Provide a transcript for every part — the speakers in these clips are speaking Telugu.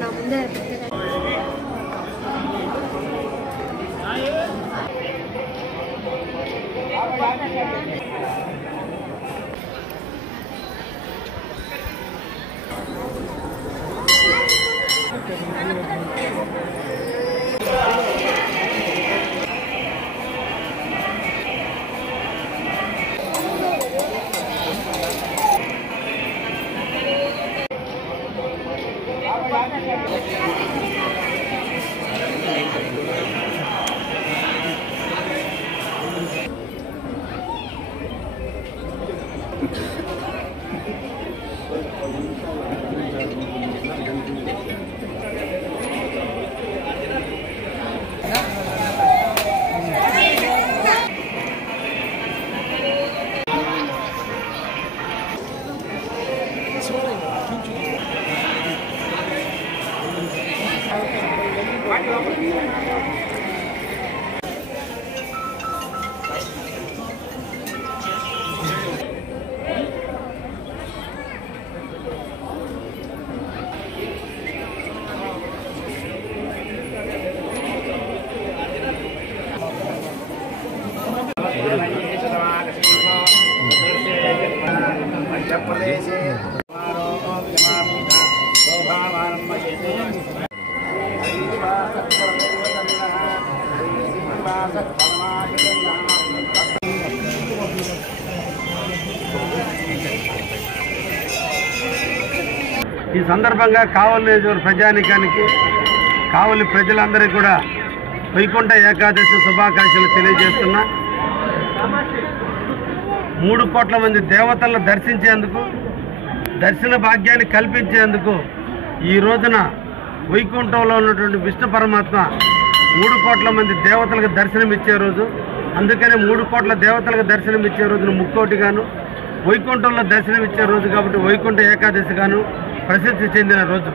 నా ముందే ఈ సందర్భంగా కావలి నియోజకవర్గ ప్రజానీకానికి కావలి ప్రజలందరికీ కూడా వైకుంఠ ఏకాదశి శుభాకాంక్షలు తెలియజేస్తున్నా. 3 కోట్ల మంది దేవతలను దర్శించేందుకు, దర్శన భాగ్యాన్ని కల్పించేందుకు ఈ రోజున వైకుంఠంలో ఉన్నటువంటి విష్ణు పరమాత్మ 3 కోట్ల మంది దేవతలకు దర్శనమిచ్చే రోజు. అందుకని 3 కోట్ల దేవతలకు దర్శనమిచ్చే రోజున ముక్కోటిగాను, వైకుంఠంలో దర్శనమిచ్చే రోజు కాబట్టి వైకుంఠ ఏకాదశిగాను ప్రసిద్ధి చెందిన రోజు.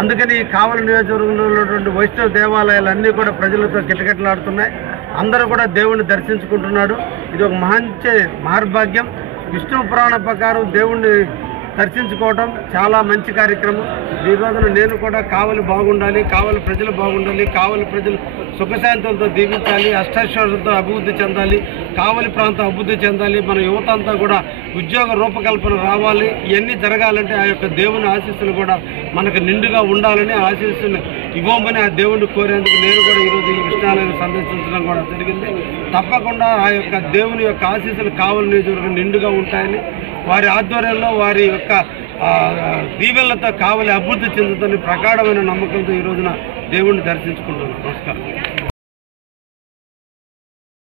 అందుకని ఈ కావలి నియోజకవర్గంలో ఉన్నటువంటి వైష్ణవ దేవాలయాలన్నీ కూడా ప్రజలతో కిటకిటలాడుతున్నాయి. అందరూ కూడా దేవుణ్ణి దర్శించుకుంటున్నాడు. ఇది ఒక మంచి మహర్భాగ్యం. విష్ణు పురాణ ప్రకారం దేవుణ్ణి దర్శించుకోవడం చాలా మంచి కార్యక్రమం. ఈ రోజున నేను కూడా కావలి బాగుండాలి, కావలి ప్రజలు బాగుండాలి, కావలి ప్రజలు సుఖశాంతులతో దీవించాలి, అష్టైశ్వర్యంతో అభివృద్ధి చెందాలి, కావలి ప్రాంతం అభివృద్ధి చెందాలి, మన యువత అంతా కూడా ఉద్యోగ రూపకల్పన రావాలి. ఇవన్నీ జరగాలంటే ఆ యొక్క దేవుని ఆశీస్సులు కూడా మనకు నిండుగా ఉండాలని, ఆశీస్సులు ఇవ్వమని ఆ దేవుణ్ణి కోరేందుకు నేను కూడా ఈరోజు ఈ విషయాలను సందర్శించడం కూడా జరిగింది. తప్పకుండా ఆ యొక్క దేవుని యొక్క ఆశీస్సులు కావలి నియోజకవర్గం నిండుగా ఉంటాయని, వారి ఆధ్వర్యంలో వారి యొక్క దీవెనలతో కావలి అభివృద్ధి చెందుతుందని ప్రగాఢమైన నమ్మకంతో ఈ రోజున దేవుణ్ణి దర్శించుకుంటున్నాను. నమస్కారం.